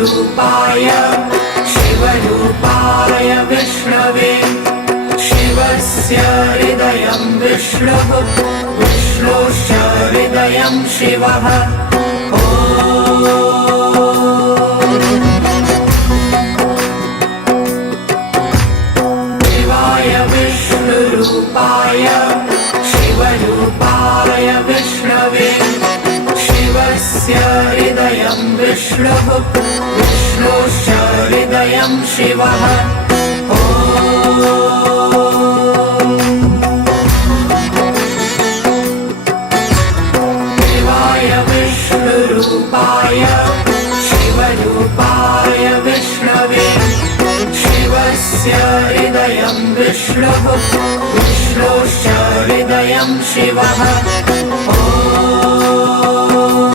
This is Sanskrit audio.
विष्णुरूपाय शिवरूपाय विष्णवे शिवस्य हृदयं विष्णुः विष्णोश्च हृदयं शिवः शिवाय विष्णुरूपाय शिवरूपाय विष्णवे शिवस्य हृदयं विष्णुः विष्णोश्च हृदयं शिवः शिवाय विष्णुरूपाय शिवरूपाय विष्णवे शिवस्य हृदयं विष्णुः विष्णोश्च हृदयं शिवः